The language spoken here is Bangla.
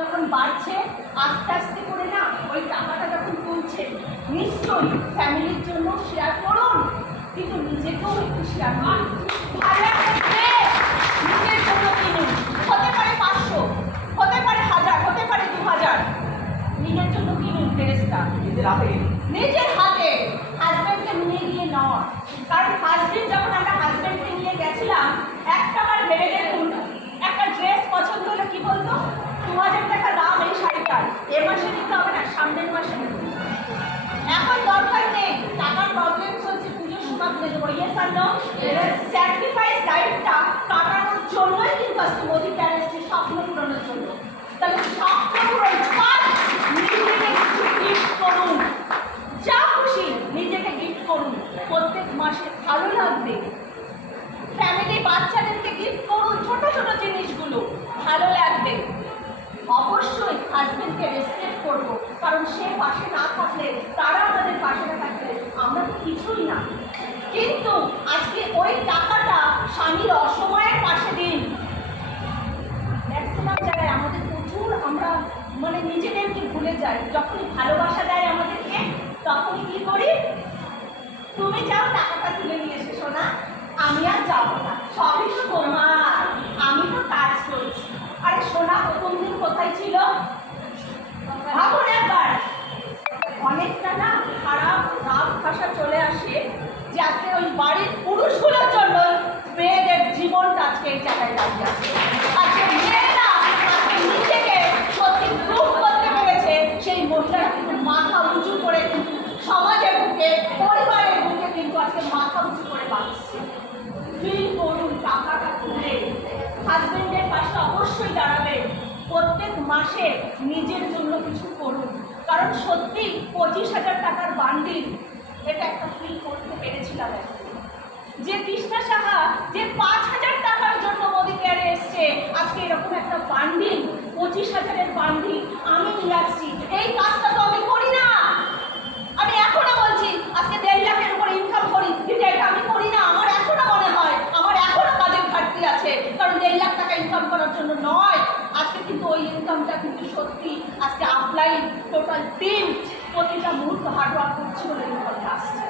যখন বাড়ছে আস্তে আস্তে করে না ওই টাকাটা যখন তুলছে নিশ্চয়ই ফ্যামিলির জন্য শেয়ার করুন, কিন্তু নিজেকেও একটু শেয়ার করুন। ভালো একটা ড্রেস নিজের জন্য কিনুন, হতে পারে 500, হতে পারে 1000, হতে পারে 2000, নিজের জন্য কিনুন ড্রেসটা নিজের হাতে। হাজব্যান্ডকে নিয়ে গিয়ে নয়, কারণ হাজব্যান্ড যখন আমরা হাজব্যান্ডকে নিয়ে গেছিলাম একটাবার ভেবে দেখুন, একটা ড্রেস পছন্দ হলে কি বলতো, 2000 টাকা দাম এই শাড়িটার, এ মাসে নিতে হবে না, সামনের মাসে নিতে। এখন দরকার নেই, টাকার প্রবলেম চলছে, পুজোর সময় তুলে দেবো। ইয়েস আর নো? স্যাক্রিফাইস লাইফটা কাটানোর জন্যই কিন্তু আজকে মোদি প্যারেন্টসের স্বপ্ন পূরণের জন্য। তাহলে স্বপ্ন পূরণ নিজেকে কিছু গিফট করুন, যা খুশি নিজেকে গিফট করুন, প্রত্যেক মাসে ভালো লাগবে। ফ্যামিলি বাচ্চাদেরকে গিফট করুন, ছোট ছোট জিনিসগুলো ভালো লাগবে। অবশ্যই হাজবেন্ডকে রেসপেক্ট করবো, কারণ সে পাশে না থাকলে, তারা আমাদের পাশে না থাকলে আমরা তো কিছুই না। কিন্তু আজকে ওই টাকাটা স্বামীর অসময়ের পাশে দিন। ম্যাক্সিমাম জায়গায় আমাদের প্রচুর আমরা নিজেদেরকে ভুলে যাই। যখনই ভালোবাসা দেয় আমাদেরকে তখনই কি করি, তুমি যাও টাকাটা তুলে নিয়ে এসে শোনা, আমি আর যাবো না, সবই তো তোমার, আমি তো কাজ করছি। আরে সোনা প্রথম দিন কোথায় ছিল ভাবুন একবার। অনেকটা না খারাপ রাগ ভাষা চলে আসে যে আজকে ওই বাড়ির পুরুষগুলোর জন্য মেয়েদের জীবনটা আজকে এই জায়গায় দাঁড়িয়ে আছে। আজকে মেয়েরা আজকে নিজেকে সত্যি প্রুভ করতে পেরেছে, সেই মহিলারা কিন্তু মাথা উঁচু করে কিন্তু সমাজের বুকে, পরিবারের বুকে কিন্তু আজকে মাথা উঁচু করে বাঁচছে। ফিল করুন টাকাটা তুলে হাজবেন্ডের পাশে অবশ্যই দাঁড়াবেন। প্রত্যেক মাসে নিজের জন্য কিছু করুন, কারণ সত্যি 25,000 টাকার বান্ডিল, এটা একটা ফিল করতে পেরেছিলাম। যে কৃষ্ণা সাহা যে 5,000 টাকার জন্য মোদি কেয়ারে এসছে, আজকে এরকম একটা বান্ডিল 25,000-এর বান্ডিল আমি নিয়ে আসছি। এই কাজটা তো আমি করি না, আমি এখনো বলছি আজকে 1.5 লাখের উপরে ইনকাম করি, কিন্তু এটা আমি করি না। আমার এখনো মনে হয় আমার এখনো কাজের ঘাটতি আছে, কারণ 1.5 লাখ টাকা ইনকাম করার জন্য নয়। আজকে কিন্তু ওই ইনকামটা কিন্তু সত্যি আজকে আপলাইন টোটাল টিম প্রতিটা মুহূর্ত হার্ডওয়ার্ক করছে বলে ইনকামটা আসছে।